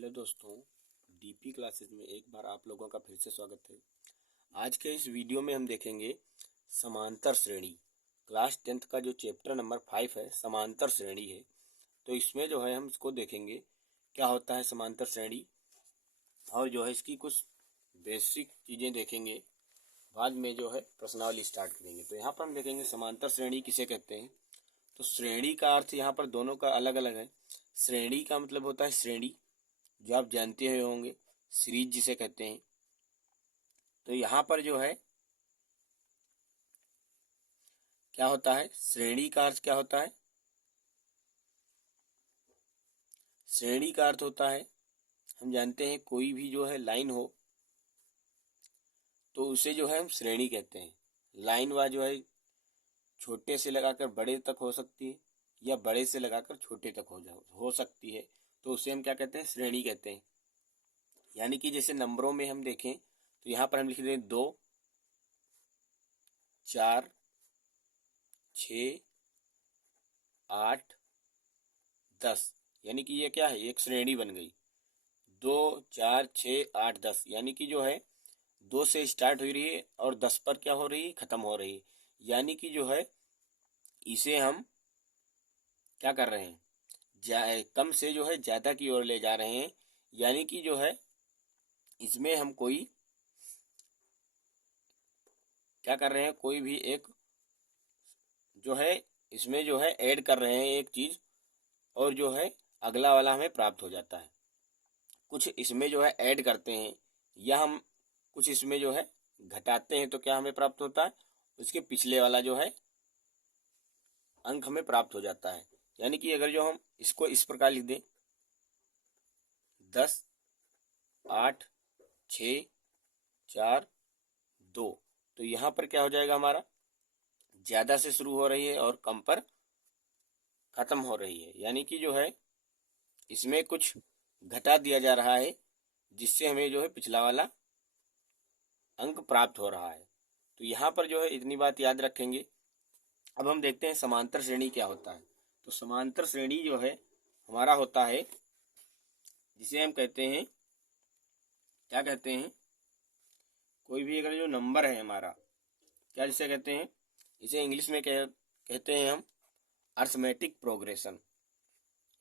Hello दोस्तों, DP classes में एक बार आप लोगों का फिर से स्वागत है। आज के इस वीडियो में हम देखेंगे समांतर श्रेणी। क्लास 10th का जो चैप्टर नंबर 5 है, समांतर श्रेणी है। तो इसमें जो है हम इसको देखेंगे क्या होता है समांतर श्रेणी, और जो है इसकी कुछ बेसिक चीज़ें देखेंगे। बाद में जो है प्रश्नावली स्टार्ट करेंगे। तो यहाँ पर हम देखेंगे समांतर श्रेणी किसे कहते हैं। तो श्रेणी का अर्थ यहाँ पर दोनों का अलग अलग है। श्रेणी का मतलब होता है श्रेणी, जो आप जानते हुए होंगे, सीरीज जिसे कहते हैं। तो यहाँ पर जो है क्या होता है, श्रेणी का अर्थ क्या होता है। श्रेणी का अर्थ होता है, हम जानते हैं कोई भी जो है लाइन हो तो उसे जो है हम श्रेणी कहते हैं। लाइन व जो है छोटे से लगाकर बड़े तक हो सकती है या बड़े से लगाकर छोटे तक हो सकती है। तो उसे हम क्या कहते हैं, श्रेणी कहते हैं। यानी कि जैसे नंबरों में हम देखें तो यहाँ पर हम लिख दें 2, 4, 6, 8, 10। यानी कि ये क्या है, एक श्रेणी बन गई। 2, 4, 6, 8, 10 यानी कि जो है 2 से स्टार्ट हो रही है और 10 पर क्या हो रही है, खत्म हो रही है। यानी कि जो है इसे हम क्या कर रहे हैं, कम से जो है ज़्यादा की ओर ले जा रहे हैं। यानी कि जो है इसमें हम कोई क्या कर रहे हैं, कोई भी एक जो है इसमें जो है ऐड कर रहे हैं एक चीज़, और जो है अगला वाला हमें प्राप्त हो जाता है। कुछ इसमें जो है ऐड करते हैं या हम कुछ इसमें जो है घटाते हैं तो क्या हमें प्राप्त होता है, उसके पिछले वाला जो है अंक हमें प्राप्त हो जाता है। यानी कि अगर जो हम इसको इस प्रकार लिख दें 10, 8, 6, 4, 2, तो यहाँ पर क्या हो जाएगा, हमारा ज़्यादा से शुरू हो रही है और कम पर ख़त्म हो रही है। यानी कि जो है इसमें कुछ घटा दिया जा रहा है जिससे हमें जो है पिछला वाला अंक प्राप्त हो रहा है। तो यहाँ पर जो है इतनी बात याद रखेंगे। अब हम देखते हैं समांतर श्रेणी क्या होता है। तो समांतर श्रेणी जो है हमारा होता है, जिसे हम कहते हैं, क्या कहते हैं, कोई भी अगर जो नंबर है हमारा, क्या जिसे कहते हैं, इसे इंग्लिश में कहते हैं हम अर्थमेटिक प्रोग्रेशन।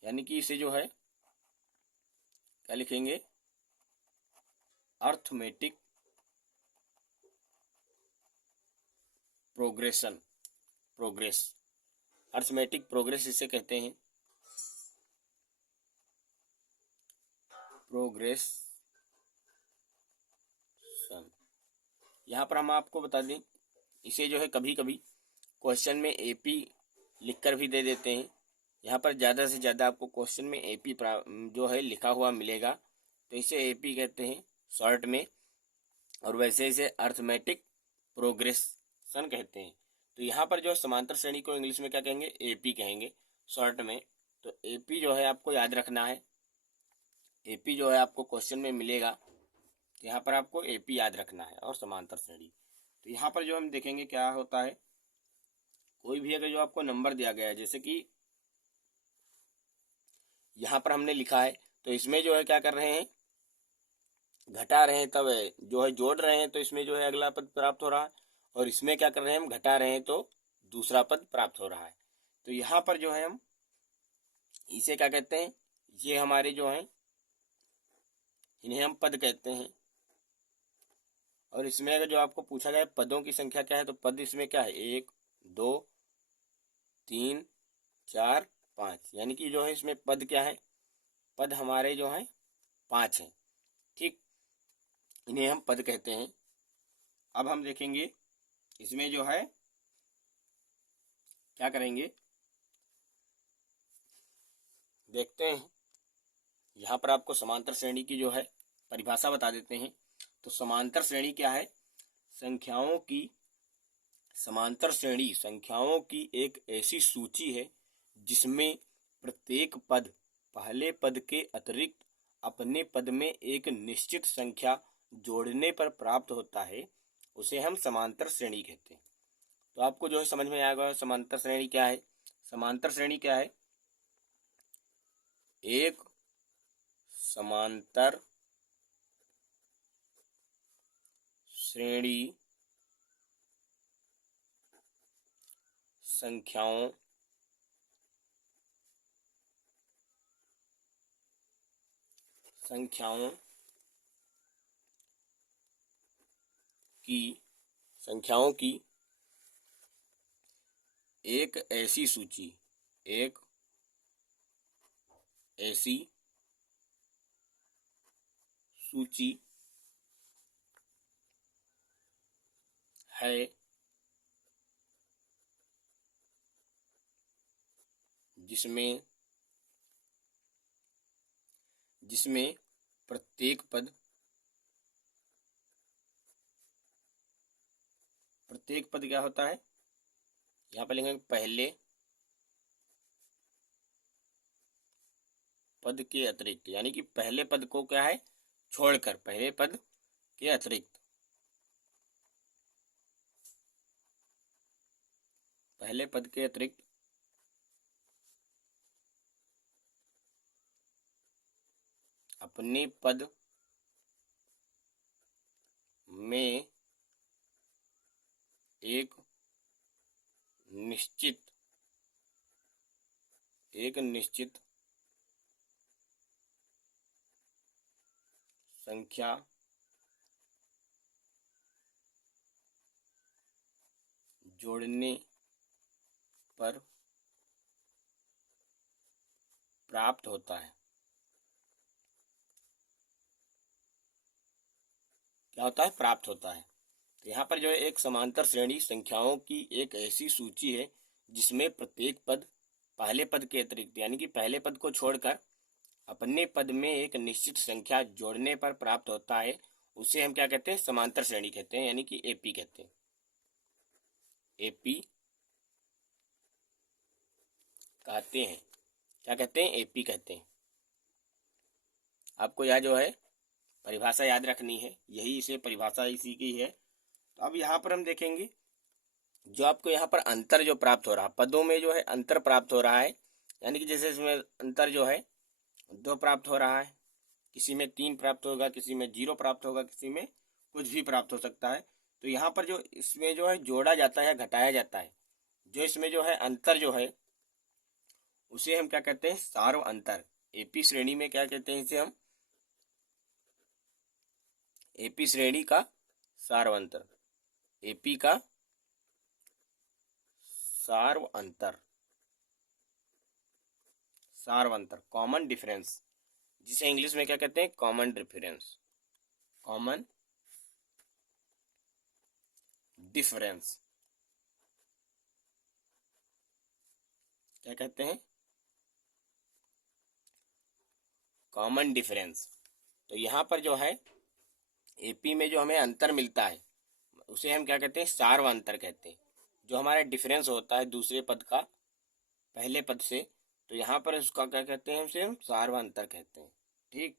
यानी कि इसे जो है क्या लिखेंगे, अर्थमेटिक प्रोग्रेस। अर्थमेटिक प्रोग्रेस इसे कहते हैं, प्रोग्रेस। यहाँ पर हम आपको बता दें, इसे जो है कभी कभी क्वेश्चन में एपी लिखकर भी दे देते हैं। यहाँ पर ज़्यादा से ज़्यादा आपको क्वेश्चन में एपी जो है लिखा हुआ मिलेगा, तो इसे एपी कहते हैं शॉर्ट में। और वैसे इसे अर्थमेटिक प्रोग्रेशन कहते हैं। तो यहाँ पर जो समांतर श्रेणी को इंग्लिश में क्या कहेंगे, एपी कहेंगे शॉर्ट में। तो एपी जो है आपको याद रखना है। एपी जो है आपको क्वेश्चन में मिलेगा, यहाँ पर आपको एपी याद रखना है और समांतर श्रेणी। तो यहाँ पर जो हम देखेंगे क्या होता है, कोई भी अगर जो आपको नंबर दिया गया है, जैसे कि यहाँ पर हमने लिखा है, तो इसमें जो है क्या कर रहे हैं, घटा रहे हैं, तब जो है जोड़ रहे हैं तो इसमें जो है अगला पद प्राप्त हो रहा है। और इसमें क्या कर रहे हैं, हम घटा रहे हैं तो दूसरा पद प्राप्त हो रहा है। तो यहाँ पर जो है हम इसे क्या कहते हैं, ये हमारे जो हैं इन्हें हम पद कहते हैं। और इसमें अगर जो आपको पूछा जाए पदों की संख्या क्या है, तो पद इसमें क्या है, 1, 2, 3, 4, 5। यानी कि जो है इसमें पद क्या है, पद हमारे जो हैं 5 हैं। ठीक, इन्हें हम पद कहते हैं। अब हम देखेंगे इसमें जो है क्या करेंगे, देखते हैं। यहाँ पर आपको समांतर श्रेणी की जो है परिभाषा बता देते हैं। तो समांतर श्रेणी क्या है, समांतर श्रेणी संख्याओं की एक ऐसी सूची है जिसमें प्रत्येक पद पहले पद के अतिरिक्त अपने पद में एक निश्चित संख्या जोड़ने पर प्राप्त होता है, उसे हम समांतर श्रेणी कहते हैं। तो आपको जो है समझ में आएगा समांतर श्रेणी क्या है। समांतर श्रेणी क्या है, एक समांतर श्रेणी संख्याओं की एक ऐसी सूची है जिसमें प्रत्येक पद क्या होता है, यहाँ पर लिखेंगे पहले पद के अतिरिक्त, यानी कि पहले पद को क्या है छोड़कर, पहले पद के अतिरिक्त अपने पद में एक निश्चित संख्या जोड़ने पर प्राप्त होता है। क्या होता है? प्राप्त होता है। तो यहाँ पर जो है एक समांतर श्रेणी संख्याओं की एक ऐसी सूची है जिसमें प्रत्येक पद पहले पद के अतिरिक्त, यानी कि पहले पद को छोड़कर अपने पद में एक निश्चित संख्या जोड़ने पर प्राप्त होता है। उसे हम क्या कहते हैं? समांतर श्रेणी कहते हैं, यानी कि एपी कहते हैं। एपी कहते हैं। क्या कहते हैं? एपी कहते हैं। आपको यह जो है परिभाषा याद रखनी है, यही इसे परिभाषा इसी की है। तो अब यहाँ पर हम देखेंगे जो आपको यहाँ पर अंतर जो प्राप्त हो रहा है, पदों में जो है अंतर प्राप्त हो रहा है, यानी कि जैसे इसमें अंतर जो है 2 प्राप्त हो रहा है, किसी में 3 प्राप्त होगा, किसी में 0 प्राप्त होगा, किसी में कुछ भी प्राप्त हो सकता है। तो यहाँ पर जो इसमें जो है जोड़ा जाता है या घटाया जाता है, जो इसमें जो है अंतर जो है उसे हम क्या कहते हैं? सार्व अंतर। एपी श्रेणी में क्या कहते हैं? इसे हम एपी श्रेणी का सार्व अंतर, एपी का सार्व अंतर, कॉमन डिफरेंस, जिसे इंग्लिश में क्या कहते हैं? Common difference. क्या कहते हैं? Common difference. तो यहाँ पर जो है एपी में जो हमें अंतर मिलता है उसे हम क्या कहते हैं? सार्व अंतर कहते हैं। जो हमारा डिफरेंस होता है दूसरे पद का पहले पद से, तो यहाँ पर उसका क्या कहते हैं? उसे हम सार्व अंतर कहते हैं। ठीक।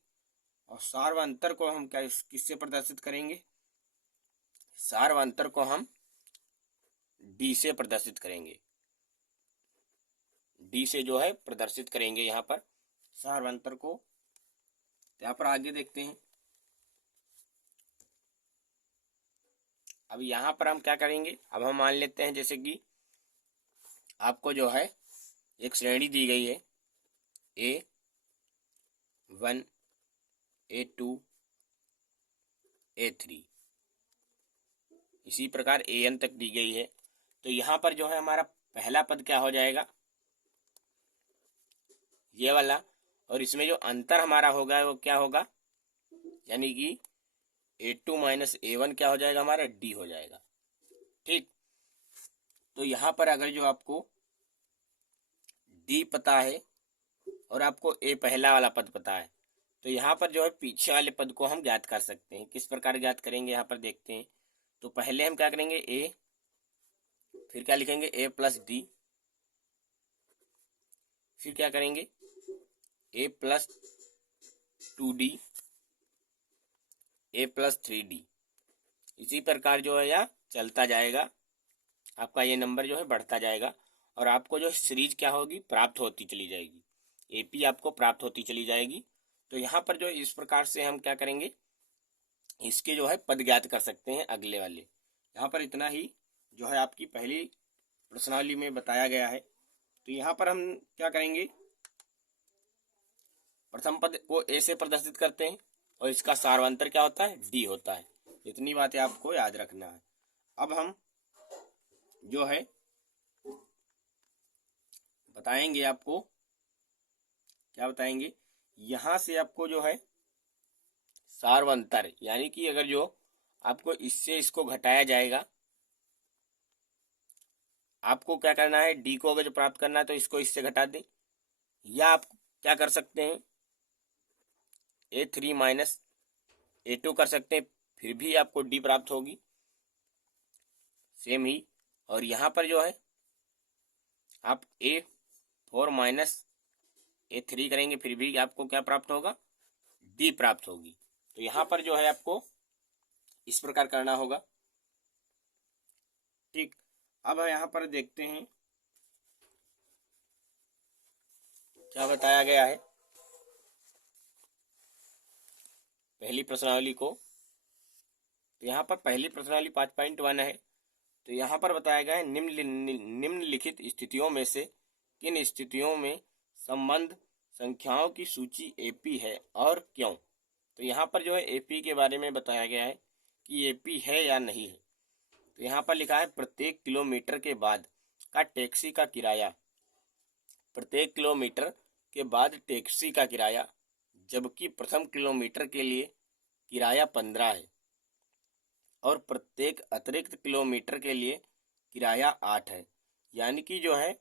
और सार्व अंतर को हम क्या किससे प्रदर्शित करेंगे? सार्व अंतर को हम डी से प्रदर्शित करेंगे। डी से जो है प्रदर्शित करेंगे यहाँ पर सार्व अंतर को। यहाँ पर आगे देखते हैं। अब यहाँ पर हम क्या करेंगे? अब हम मान लेते हैं जैसे कि आपको जो है एक श्रेणी दी गई है A1, A2, A3, इसी प्रकार AN तक दी गई है। तो यहाँ पर जो है हमारा पहला पद क्या हो जाएगा? ये वाला। और इसमें जो अंतर हमारा होगा वो क्या होगा? यानी कि A2 माइनस A1 क्या हो जाएगा? हमारा D हो जाएगा। ठीक। तो यहाँ पर अगर जो आपको D पता है और आपको A पहला वाला पद पता है, तो यहाँ पर जो है पीछे वाले पद को हम ज्ञात कर सकते हैं। किस प्रकार ज्ञात करेंगे? यहाँ पर देखते हैं। तो पहले हम क्या करेंगे? A, फिर क्या लिखेंगे? A प्लस D, फिर क्या करेंगे? A plus 2D, A plus 3D। इसी प्रकार जो है यह चलता जाएगा, आपका ये नंबर जो है बढ़ता जाएगा और आपको जो सीरीज क्या होगी? प्राप्त होती चली जाएगी। एपी आपको प्राप्त होती चली जाएगी। तो यहाँ पर जो इस प्रकार से हम क्या करेंगे, इसके जो है पद ज्ञात कर सकते हैं अगले वाले। यहाँ पर इतना ही जो है आपकी पहली प्रश्नावली में बताया गया है। तो यहाँ पर हम क्या करेंगे, प्रथम पद को ए से प्रदर्शित करते हैं और इसका सार्वंतर क्या होता है, डी होता है। इतनी बातें आपको याद रखना है। अब हम जो है बताएंगे आपको, क्या बताएंगे, यहां से आपको जो है सार्वंतर, यानी कि अगर जो आपको इससे इसको घटाया जाएगा, आपको क्या करना है, डी को अगर जो प्राप्त करना है तो इसको इससे घटा दें, या आप क्या कर सकते हैं, A3 माइनस A2 कर सकते हैं, फिर भी आपको डी प्राप्त होगी सेम ही। और यहाँ पर जो है आप A4 माइनस A3 करेंगे, फिर भी आपको क्या प्राप्त होगा, डी प्राप्त होगी। तो यहाँ पर जो है आपको इस प्रकार करना होगा। ठीक, अब यहाँ पर देखते हैं क्या बताया गया है पहली प्रश्नावली को। तो यहाँ पर पहली प्रश्नावली 5.1 है। तो यहाँ पर बताया गया है निम्नलिखित स्थितियों में से किन स्थितियों में संबंध संख्याओं की सूची एपी है और क्यों। तो यहाँ पर जो है एपी के बारे में बताया गया है कि एपी है या नहीं है। तो यहाँ पर लिखा है प्रत्येक किलोमीटर के बाद का टैक्सी का किराया, प्रत्येक किलोमीटर के बाद टैक्सी का किराया, जबकि प्रथम किलोमीटर के लिए किराया 15 है और प्रत्येक अतिरिक्त किलोमीटर के लिए किराया 8 है। यानी कि जो है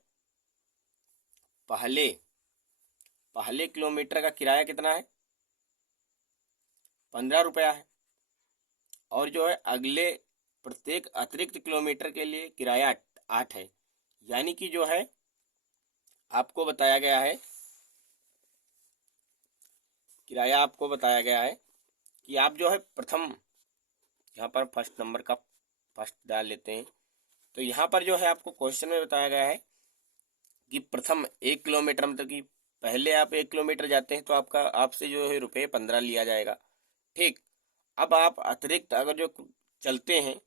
पहले किलोमीटर का किराया कितना है, 15 रुपया है, और जो है अगले प्रत्येक अतिरिक्त किलोमीटर के लिए किराया 8 है। यानी कि जो है आपको बताया गया है, किराया आपको बताया गया है कि आप जो है प्रथम, यहाँ पर फर्स्ट नंबर का फर्स्ट डाल लेते हैं। तो यहाँ पर जो है आपको क्वेश्चन में बताया गया है कि प्रथम 1 किलोमीटर, मतलब कि पहले आप 1 किलोमीटर जाते हैं तो आपका आपसे जो है रुपये 15 लिया जाएगा। ठीक, अब आप अतिरिक्त अगर जो चलते हैं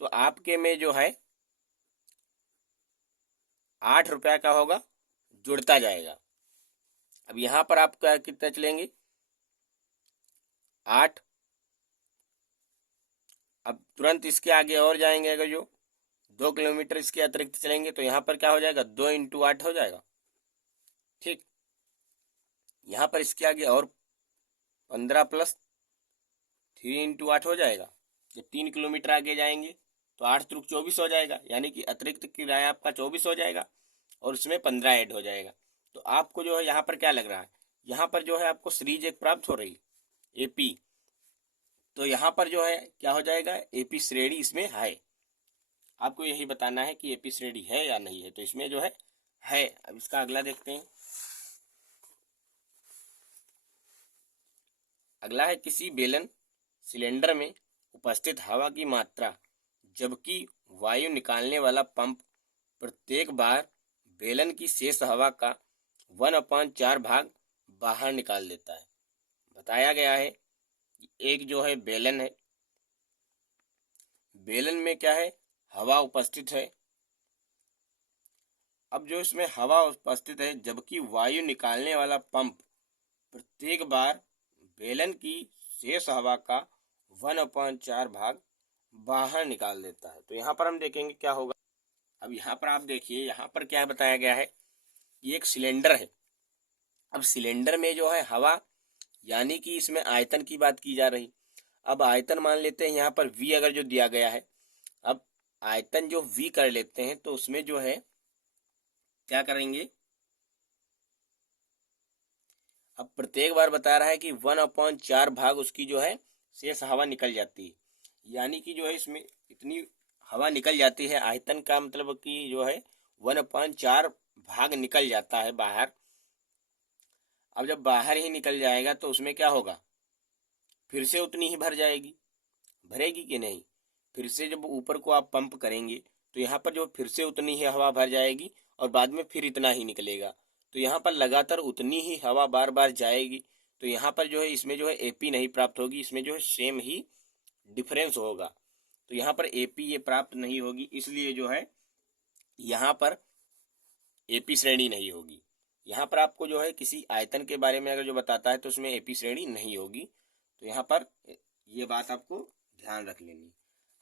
तो आपके में जो है 8 रुपया का होगा, जुड़ता जाएगा। अब यहाँ पर आप क्या कितना चलेंगे, 8। अब तुरंत इसके आगे और जाएंगे, अगर जो 2 किलोमीटर इसके अतिरिक्त चलेंगे तो यहाँ पर क्या हो जाएगा, 2 × 8 हो जाएगा। ठीक, यहाँ पर इसके आगे और 15 + 3 × 8 हो जाएगा। जब 3 किलोमीटर आगे जाएंगे तो 8 × 24 हो जाएगा, यानी कि अतिरिक्त किराया आपका 24 हो जाएगा और उसमें 15 ऐड हो जाएगा। तो आपको जो है यहाँ पर क्या लग रहा है, यहाँ पर जो है आपको सीरीज एक प्राप्त हो रही एपी। तो यहाँ पर जो है क्या हो जाएगा, एपी श्रेणी इसमें है। आपको यही बताना है कि एपी श्रेणी है या नहीं है। तो इसमें जो है। अब इसका अगला देखते हैं। अगला है किसी बेलन सिलेंडर में उपस्थित हवा की मात्रा, जबकि वायु निकालने वाला पंप प्रत्येक बार बेलन की शेष हवा का 1/4 भाग बाहर निकाल देता है। बताया गया है एक जो है बेलन है, बेलन में क्या है, हवा उपस्थित है। अब जो इसमें हवा उपस्थित है, जबकि वायु निकालने वाला पंप प्रत्येक बार बेलन की शेष हवा का 1/4 भाग बाहर निकाल देता है। तो यहाँ पर हम देखेंगे क्या होगा। अब यहाँ पर आप देखिए, यहाँ पर क्या बताया गया है, ये एक सिलेंडर है। अब सिलेंडर में जो है हवा, यानी कि इसमें आयतन की बात की जा रही। अब आयतन मान लेते हैं यहाँ पर V अगर जो दिया गया है। अब आयतन जो V कर लेते हैं तो उसमें जो है क्या करेंगे, अब प्रत्येक बार बता रहा है कि 1/4 भाग उसकी जो है शेष हवा निकल जाती है। यानी कि जो है इसमें इतनी हवा निकल जाती है, आयतन का मतलब कि जो है 1/4 भाग निकल जाता है बाहर। अब जब बाहर ही निकल जाएगा तो उसमें क्या होगा, फिर से उतनी ही भर जाएगी, भरेगी कि नहीं। फिर से जब ऊपर को आप पंप करेंगे तो यहाँ पर जो फिर से उतनी ही हवा भर जाएगी और बाद में फिर इतना ही निकलेगा। तो यहाँ पर लगातार उतनी ही हवा बार बार जाएगी। तो यहाँ पर जो है इसमें जो है एपी नहीं प्राप्त होगी, इसमें जो है सेम ही डिफरेंस होगा। तो यहाँ पर एपी ये प्राप्त नहीं होगी, इसलिए जो है यहाँ पर एपी श्रेणी नहीं होगी। यहाँ पर आपको जो है किसी आयतन के बारे में अगर जो बताता है तो उसमें एपी श्रेणी नहीं होगी। तो यहाँ पर ये बात आपको ध्यान रख लेनी।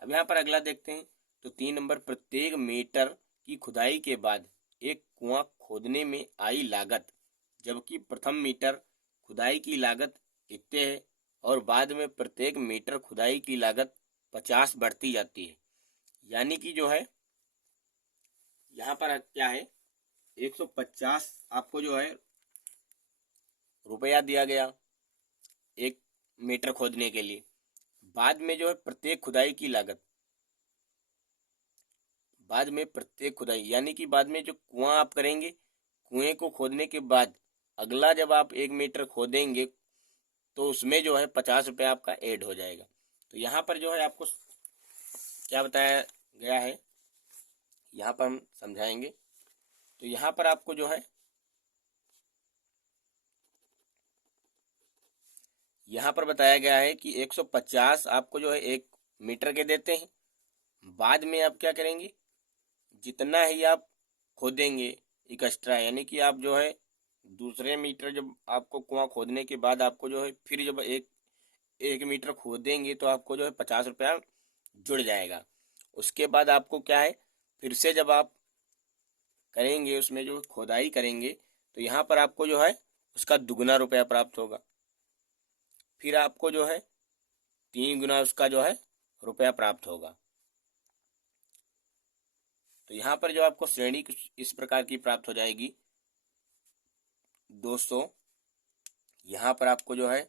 अब यहाँ पर अगला देखते हैं। तो 3 नंबर, प्रत्येक मीटर की खुदाई के बाद एक कुआं खोदने में आई लागत, जबकि प्रथम मीटर खुदाई की लागत इतने है और बाद में प्रत्येक मीटर खुदाई की लागत 50 बढ़ती जाती है। यानी कि जो है यहाँ पर क्या है, 150 आपको जो है रुपया दिया गया एक मीटर खोदने के लिए। बाद में जो है प्रत्येक खुदाई की लागत, बाद में प्रत्येक खुदाई यानी कि बाद में जो कुआं आप करेंगे, कुएं को खोदने के बाद अगला जब आप 1 मीटर खोदेंगे तो उसमें जो है 50 रुपया आपका ऐड हो जाएगा। तो यहाँ पर जो है आपको क्या बताया गया है, यहाँ पर हम समझाएंगे। तो यहाँ पर आपको जो है यहाँ पर बताया गया है कि 150 आपको जो है 1 मीटर के देते हैं। बाद में आप क्या करेंगे, जितना ही आप खोदेंगे एक एक्स्ट्रा, यानी कि आप जो है दूसरे मीटर जब आपको कुआं खोदने के बाद आपको जो है फिर जब एक मीटर खोदेंगे तो आपको जो है 50 रुपया जुड़ जाएगा। उसके बाद आपको क्या है, फिर से जब आप करेंगे उसमें जो खोदाई करेंगे तो यहाँ पर आपको जो है उसका दुगना रुपया प्राप्त होगा। फिर आपको जो है 3 गुना उसका जो है रुपया प्राप्त होगा। तो यहाँ पर जो आपको श्रेणी कुछ इस प्रकार की प्राप्त हो जाएगी, 200, यहाँ पर आपको जो है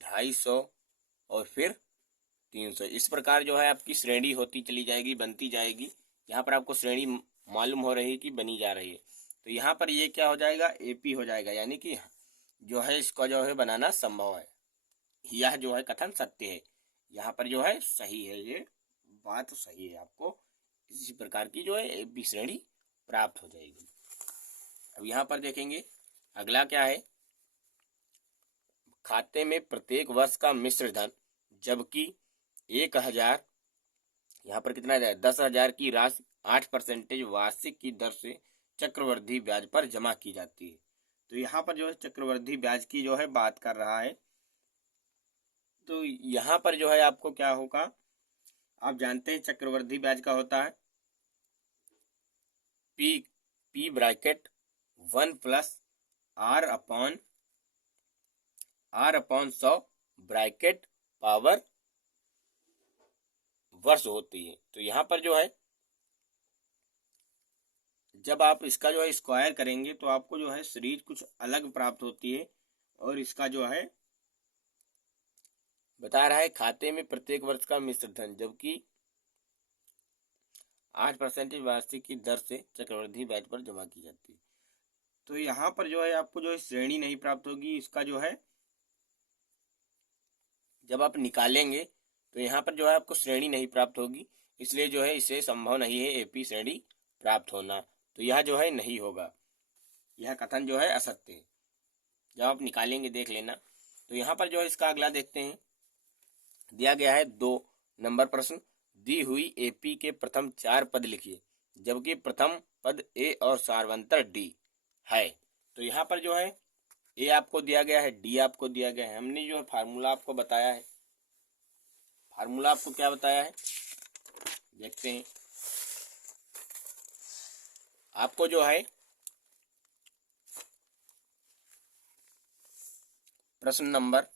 250 और फिर 300। इस प्रकार जो है आपकी श्रेणी होती चली जाएगी, बनती जाएगी। यहाँ पर आपको श्रेणी मालूम हो रही है कि बनी जा रही है। तो यहाँ पर ये क्या हो जाएगा, एपी हो जाएगा, यानी कि जो है इसका जो है बनाना संभव है। यह जो है कथन सत्य है, यहाँ पर जो है सही है, ये बात सही है। आपको इसी प्रकार की जो है एपी श्रेणी प्राप्त हो जाएगी। अब यहाँ पर देखेंगे अगला क्या है, खाते में प्रत्येक वर्ष का मिश्र धन, जबकि 1000, यहाँ पर कितना जाए 10,000 की राशि 8% वार्षिक की दर से चक्रवृद्धि ब्याज पर जमा की जाती है। तो यहाँ पर जो है चक्रवृद्धि ब्याज की जो है बात कर रहा है। तो यहाँ पर जो है आपको क्या होगा, आप जानते हैं चक्रवृद्धि ब्याज का होता है P bracket 1 plus R upon 100 bracket power वर्ष होती है। तो यहाँ पर जो है जब आप इसका जो है स्क्वायर करेंगे तो आपको जो है सीरीज कुछ अलग प्राप्त होती है। और इसका जो है बता रहा है खाते में प्रत्येक वर्ष का मिश्र धन, जबकि 8% वार्षिक की दर से चक्रवृद्धि ब्याज पर जमा की जाती है। तो यहाँ पर जो है आपको जो है श्रेणी नहीं प्राप्त होगी। इसका जो है जब आप निकालेंगे तो यहाँ पर जो है आपको श्रेणी नहीं प्राप्त होगी, इसलिए जो है इसे संभव नहीं है एपी श्रेणी प्राप्त होना। तो यह जो है नहीं होगा, यह कथन जो है असत्य है। जब आप निकालेंगे देख लेना। तो यहाँ पर जो है इसका अगला देखते हैं, दिया गया है 2 नंबर प्रश्न, दी हुई एपी के प्रथम 4 पद लिखिए, जबकि प्रथम पद ए और सार्वंतर डी है। तो यहाँ पर जो है ए आपको दिया गया है, डी आपको दिया गया है। हमने जो है फार्मूला आपको बताया है, फार्मूला आपको क्या बताया है देखते हैं। आपको जो है प्रश्न नंबर,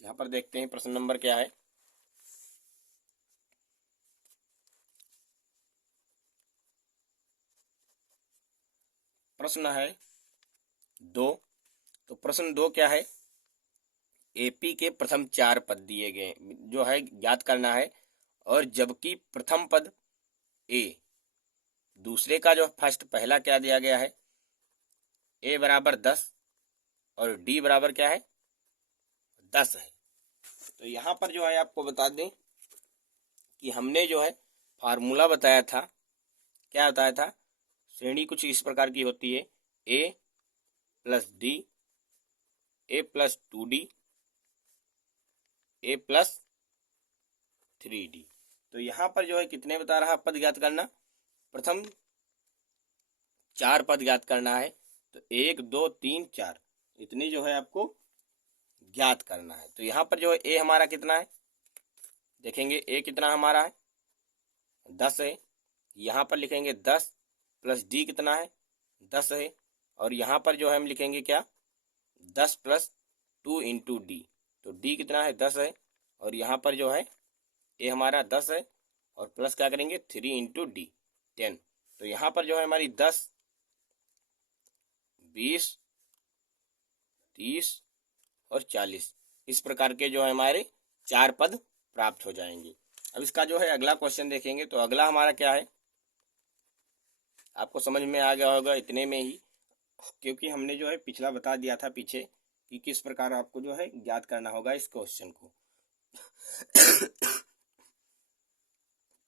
यहाँ पर देखते हैं प्रश्न नंबर क्या है। प्रश्न है 2। तो प्रश्न 2 क्या है, एपी के प्रथम 4 पद दिए गए जो है ज्ञात करना है, और जबकि प्रथम पद ए, दूसरे का जो फर्स्ट पहला क्या दिया गया है, ए बराबर 10 और डी बराबर क्या है 10 है। तो यहाँ पर जो है आपको बता दें कि हमने जो है फार्मूला बताया था, क्या बताया था, श्रेणी कुछ इस प्रकार की होती है, ए plus d, a plus 2d a plus 3d। तो यहाँ पर जो है कितने बता रहा पद ज्ञात करना, प्रथम 4 पद ज्ञात करना है। तो 1 2 3 4 इतनी जो है आपको ज्ञात करना है। तो यहाँ पर जो है ए हमारा कितना है, देखेंगे ए कितना हमारा है 10 है। यहाँ पर लिखेंगे 10 प्लस डी कितना है 10 है। और यहाँ पर जो है हम लिखेंगे क्या 10 प्लस 2 इंटू डी। तो डी कितना है 10 है और यहाँ पर जो है ए हमारा 10 है और प्लस क्या करेंगे 3 इंटू डी 10। तो यहाँ पर जो है हमारी 10 20 30 और 40 इस प्रकार के जो है हमारे 4 पद प्राप्त हो जाएंगे। अब इसका जो है अगला क्वेश्चन देखेंगे। तो अगला हमारा क्या है, आपको समझ में आ गया होगा इतने में ही, क्योंकि हमने जो है पिछला बता दिया था पीछे कि किस प्रकार आपको जो है ज्ञात करना होगा इस क्वेश्चन को।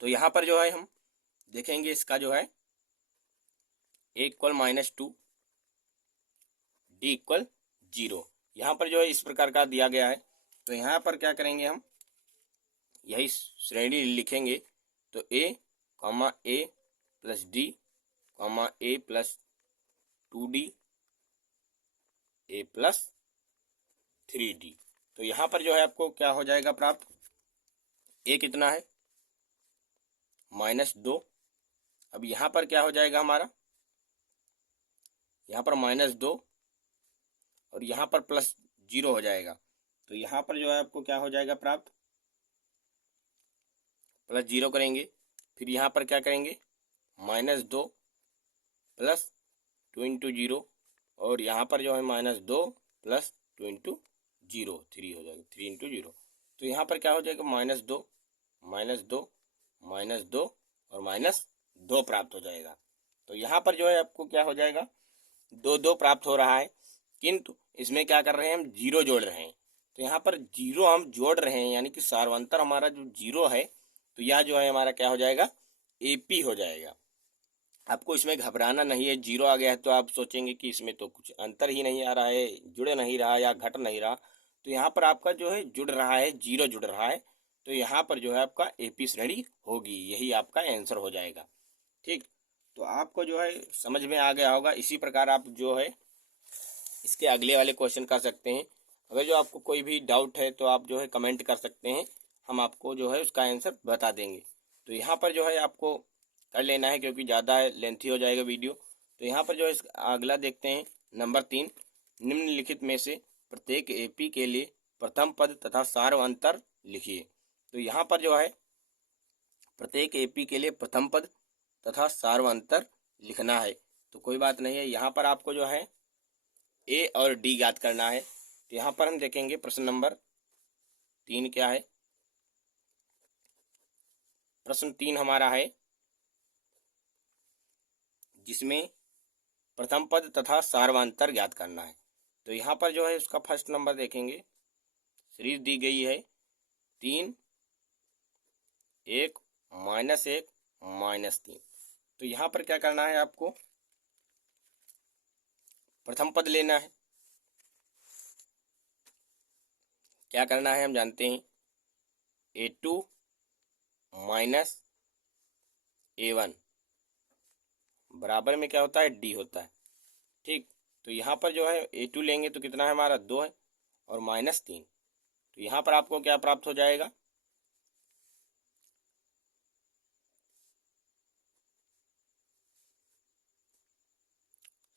तो यहाँ पर जो है हम देखेंगे इसका जो है ए इक्वल -2 डी इक्वल 0। यहाँ पर जो है इस प्रकार का दिया गया है। तो यहाँ पर क्या करेंगे हम यही श्रेणी लिखेंगे। तो a plus d a plus 2d a plus 3d। तो यहाँ पर जो है आपको क्या हो जाएगा प्राप्त, ए कितना है -2। अब यहाँ पर क्या हो जाएगा हमारा, यहाँ पर -2 और यहाँ पर प्लस 0 हो जाएगा। तो यहाँ पर जो है आपको क्या हो जाएगा प्राप्त, प्लस 0 करेंगे। फिर यहाँ पर क्या करेंगे -2 प्लस 2 इंटू 0 और यहाँ पर जो है -2 प्लस 2 इंटू 0 3 हो जाएगा 3 इंटू 0। तो यहाँ पर क्या हो जाएगा -2 -2 और -2 प्राप्त हो जाएगा। तो यहाँ पर जो है आपको क्या हो जाएगा 2 2 प्राप्त हो रहा है, किंतु इसमें क्या कर रहे हैं हम 0 जोड़ रहे हैं। तो यहाँ पर 0 हम जोड़ रहे हैं यानी कि सार्वंतर हमारा जो 0 है, तो यह जो है हमारा क्या हो जाएगा एपी हो जाएगा। आपको इसमें घबराना नहीं है, 0 आ गया है तो आप सोचेंगे कि इसमें तो कुछ अंतर ही नहीं आ रहा है, जुड़ नहीं रहा या घट नहीं रहा। तो यहाँ पर आपका जो है जुड़ रहा है, 0 जुड़ रहा है। तो यहाँ पर जो है आपका एपी श्रेणी होगी, यही आपका आंसर हो जाएगा। ठीक, तो आपको जो है समझ में आ गया होगा। इसी प्रकार आप जो है इसके अगले वाले क्वेश्चन कर सकते हैं। अगर जो आपको कोई भी डाउट है तो आप जो है कमेंट कर सकते हैं, हम आपको जो है उसका आंसर बता देंगे। तो यहाँ पर जो है आपको कर लेना है क्योंकि ज़्यादा लेंथी हो जाएगा वीडियो। तो यहाँ पर जो है अगला देखते हैं नंबर 3, निम्नलिखित में से प्रत्येक एपी के लिए प्रथम पद तथा सार्व अंतर लिखिए। तो यहाँ पर जो है प्रत्येक एपी के लिए प्रथम पद तथा सार्व अंतर लिखना है। तो कोई बात नहीं है, यहाँ पर आपको जो है ए और डी ज्ञात करना है। तो यहाँ पर हम देखेंगे प्रश्न नंबर 3 क्या है। प्रश्न 3 हमारा है जिसमें प्रथम पद तथा सार्वांतर ज्ञात करना है। तो यहाँ पर जो है उसका फर्स्ट नंबर देखेंगे, सीरीज दी गई है 3 1 -1 -3। तो यहाँ पर क्या करना है आपको प्रथम पद लेना है। क्या करना है हम जानते हैं, A2 माइनस A1 बराबर में क्या होता है डी होता है। ठीक, तो यहाँ पर जो है A2 लेंगे तो कितना है हमारा 2 है और -3। तो यहाँ पर आपको क्या प्राप्त हो जाएगा,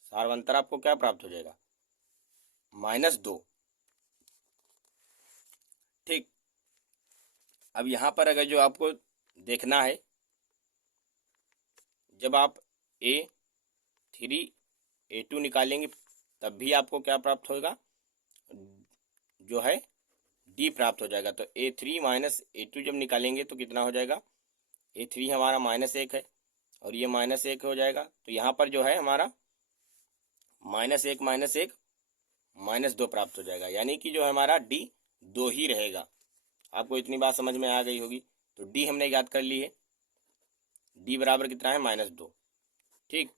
सार्वंतर आपको क्या प्राप्त हो जाएगा -2। ठीक, अब यहाँ पर अगर जो आपको देखना है, जब आप A3 A2 निकालेंगे तब भी आपको क्या प्राप्त होगा, जो है डी प्राप्त हो जाएगा। तो A3 माइनस A2 जब निकालेंगे तो कितना हो जाएगा, A3 हमारा -1 है और ये -1 हो जाएगा। तो यहाँ पर जो है हमारा -1 -2 प्राप्त हो जाएगा, यानी कि जो हमारा डी 2 ही रहेगा। आपको इतनी बात समझ में आ गई होगी। तो डी हमने याद कर ली है, डी बराबर कितना है -2। ठीक,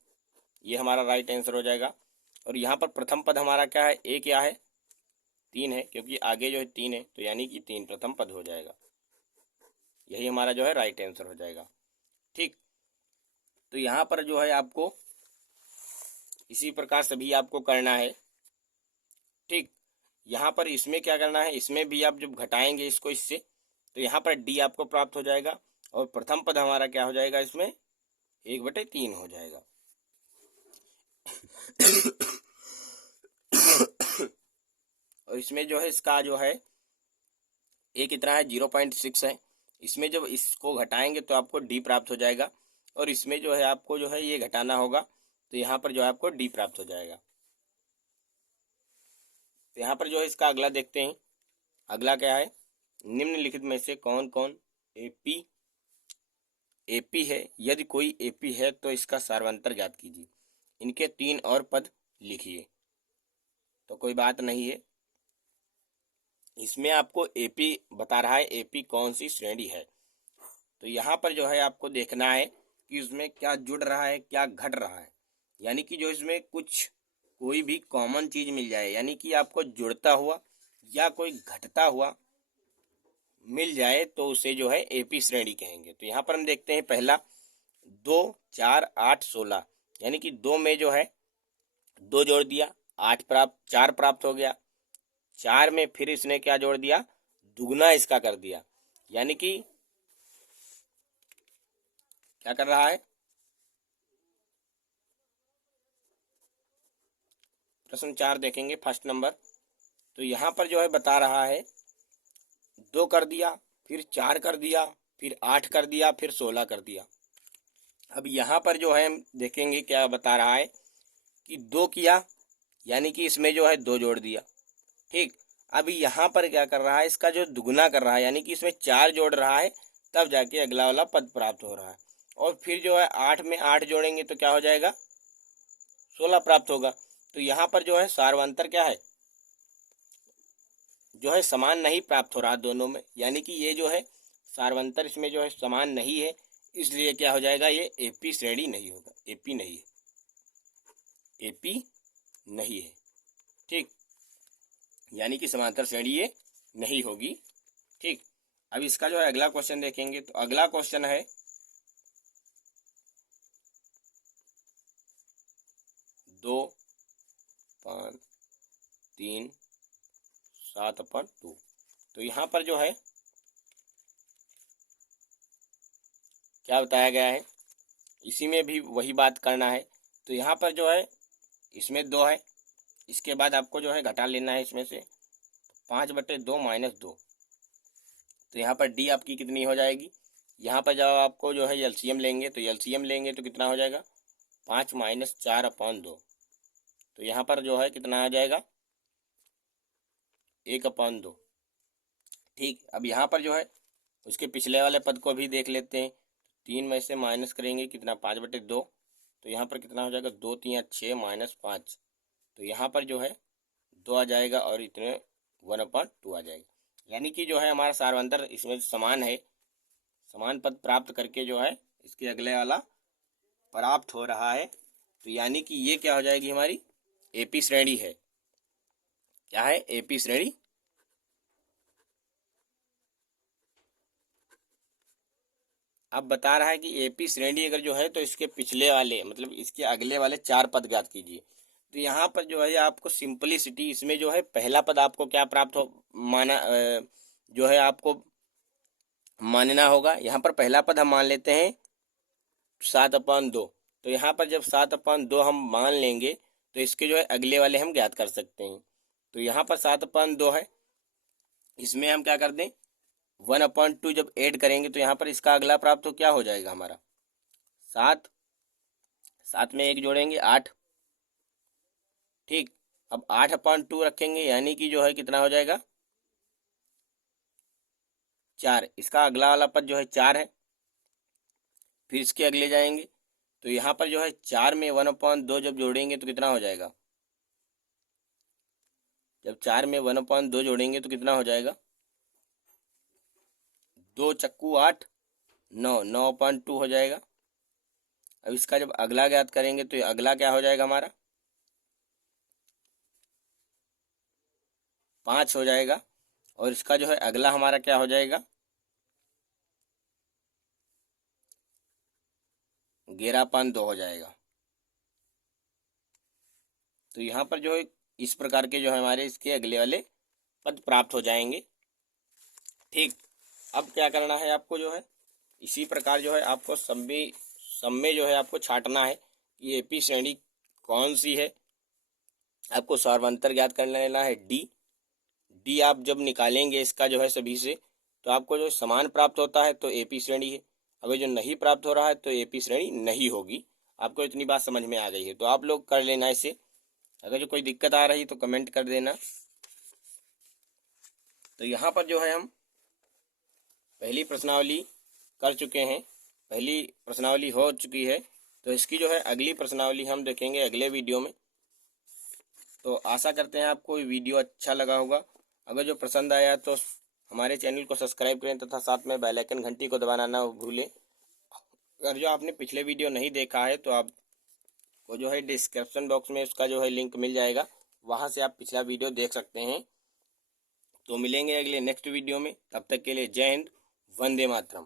ये हमारा राइट आंसर हो जाएगा। और यहाँ पर प्रथम पद हमारा क्या है, ए क्या है 3 है, क्योंकि आगे जो है 3 है, तो यानी कि 3 प्रथम पद हो जाएगा। यही हमारा जो है राइट आंसर हो जाएगा। ठीक, तो यहाँ पर जो है आपको इसी प्रकार सभी आपको करना है। ठीक, यहाँ पर इसमें क्या करना है, इसमें भी आप जब घटाएंगे इसको इससे, तो यहाँ पर डी आपको प्राप्त हो जाएगा और प्रथम पद हमारा क्या हो जाएगा, इसमें 1/3 हो जाएगा। और इसमें जो है इसका जो है ए कितना है, 0.6 है। इसमें जब इसको घटाएंगे तो आपको डी प्राप्त हो जाएगा और इसमें जो है आपको जो है ये घटाना होगा, तो यहाँ पर जो है आपको डी प्राप्त हो जाएगा। तो यहाँ पर जो है इसका अगला देखते हैं। अगला क्या है, निम्नलिखित में से कौन कौन एपी है, यदि कोई एपी है तो इसका सार्वंतर ज्ञात कीजिए। इनके 3 और पद लिखिए। तो कोई बात नहीं है, इसमें आपको एपी बता रहा है एपी कौन सी श्रेणी है। तो यहाँ पर जो है आपको देखना है कि उसमें क्या जुड़ रहा है, क्या घट रहा है। यानी कि जो इसमें कुछ कोई भी कॉमन चीज मिल जाए, यानी कि आपको जुड़ता हुआ या कोई घटता हुआ मिल जाए, तो उसे जो है एपी श्रेणी कहेंगे। तो यहाँ पर हम देखते हैं पहला 2, 4, 8, 16, यानी कि 2 में जो है 2 जोड़ दिया, 4 प्राप्त हो गया। 4 में फिर इसने क्या जोड़ दिया, दुगना इसका कर दिया, यानी कि क्या कर रहा है, प्रश्न 4 देखेंगे फर्स्ट नंबर। तो यहाँ पर जो है बता रहा है 2 कर दिया, फिर 4 कर दिया, फिर 8 कर दिया, फिर 16 कर दिया। अब यहाँ पर जो है हम देखेंगे क्या बता रहा है कि 2 किया, यानी कि इसमें जो है 2 जोड़ दिया। ठीक, अभी यहाँ पर क्या कर रहा है, इसका जो दुगना कर रहा है, यानी कि इसमें 4 जोड़ रहा है, तब जाके अगला वाला पद प्राप्त हो रहा है। और फिर जो है 8 में 8 जोड़ेंगे तो क्या हो जाएगा, 16 प्राप्त होगा। तो यहाँ पर जो है सार्वंतर क्या है, जो है समान नहीं प्राप्त हो रहा दोनों में, यानी कि ये जो है सार्वंतर इसमें जो है समान नहीं है, इसलिए क्या हो जाएगा, ये एपी श्रेणी नहीं होगा, एपी नहीं है, एपी नहीं है। ठीक, यानी कि समांतर श्रेणी ये नहीं होगी। ठीक, अब इसका जो है अगला क्वेश्चन देखेंगे। तो अगला क्वेश्चन है 2, 5, 3, 7/2। तो यहाँ पर जो है क्या बताया गया है, इसी में भी वही बात करना है। तो यहाँ पर जो है इसमें 2 है, इसके बाद आपको जो है घटा लेना है इसमें से 5/2 - 2। तो यहाँ पर डी आपकी कितनी हो जाएगी, यहाँ पर जब आपको जो है एलसीएम लेंगे, तो एलसीएम लेंगे तो कितना हो जाएगा, 5 - 4/2। तो यहाँ पर जो है कितना आ जाएगा, 1/2। ठीक, अब यहाँ पर जो है उसके पिछले वाले पद को भी देख लेते हैं। 3 में से माइनस करेंगे कितना, 5/2। तो यहाँ पर कितना हो जाएगा, 2 3 6 -5। तो यहाँ पर जो है 2 आ जाएगा और इतने 1/2 आ जाएगा। यानी कि जो है हमारा सार्वंतर इसमें समान है, समान पद प्राप्त करके जो है इसके अगले वाला प्राप्त हो रहा है। तो यानी कि ये क्या हो जाएगी, हमारी एपी श्रेणी है। क्या है, एपी श्रेणी। अब बता रहा है कि एपी श्रेणी अगर जो है तो इसके पिछले वाले मतलब इसके अगले वाले 4 पद ज्ञात कीजिए। तो यहाँ पर जो है आपको सिंपलिसिटी, इसमें जो है पहला पद आपको क्या प्राप्त हो माना जो है आपको मानना होगा। यहाँ पर पहला पद हम मान लेते हैं 7/2। तो यहाँ पर जब 7/2 हम मान लेंगे तो इसके जो है अगले वाले हम ज्ञात कर सकते हैं। तो यहाँ पर 7/2 है, इसमें हम क्या कर दें, 1/2 जब ऐड करेंगे तो यहाँ पर इसका अगला प्राप्त तो क्या हो जाएगा हमारा 7, 7 में 1 जोड़ेंगे 8। ठीक, अब 8/2 रखेंगे, यानी कि जो है कितना हो जाएगा 4। इसका अगला वाला पद जो है 4 है, फिर इसके अगले जाएंगे। तो यहाँ पर जो है 4 में 1/2 जब जोड़ेंगे तो कितना हो जाएगा, जब 4 में 1/2 जोड़ेंगे तो कितना हो जाएगा, 2 चक्कू 8, 9, 9/2 हो जाएगा। अब इसका जब अगला ज्ञात करेंगे तो अगला क्या हो जाएगा हमारा 5 हो जाएगा। और इसका जो है अगला हमारा क्या हो जाएगा, 11/2 हो जाएगा। तो यहाँ पर जो है इस प्रकार के जो है हमारे इसके अगले वाले पद प्राप्त हो जाएंगे। ठीक, अब क्या करना है आपको जो है, इसी प्रकार जो है आपको सब में जो है आपको छांटना है कि एपी श्रेणी कौन सी है। आपको सार्वंतर ज्ञात कर लेना है डी आप जब निकालेंगे इसका जो है सभी से, तो आपको जो समान प्राप्त होता है तो एपी श्रेणी है। अगर जो नहीं प्राप्त हो रहा है तो एपी श्रेणी नहीं होगी। आपको इतनी बात समझ में आ गई है, तो आप लोग कर लेना इसे। अगर जो कोई दिक्कत आ रही तो कमेंट कर देना। तो यहाँ पर जो है हम पहली प्रश्नावली कर चुके हैं, पहली प्रश्नावली हो चुकी है। तो इसकी जो है अगली प्रश्नावली हम देखेंगे अगले वीडियो में। तो आशा करते हैं आपको वीडियो अच्छा लगा होगा। अगर जो पसंद आया तो हमारे चैनल को सब्सक्राइब करें तथा साथ में बेल आइकन घंटी को दबाना ना भूलें। अगर जो आपने पिछले वीडियो नहीं देखा है तो आपको जो है डिस्क्रिप्शन बॉक्स में उसका जो है लिंक मिल जाएगा, वहाँ से आप पिछला वीडियो देख सकते हैं। तो मिलेंगे अगले नेक्स्ट वीडियो में, तब तक के लिए जय हिंद, वंदे मातरम।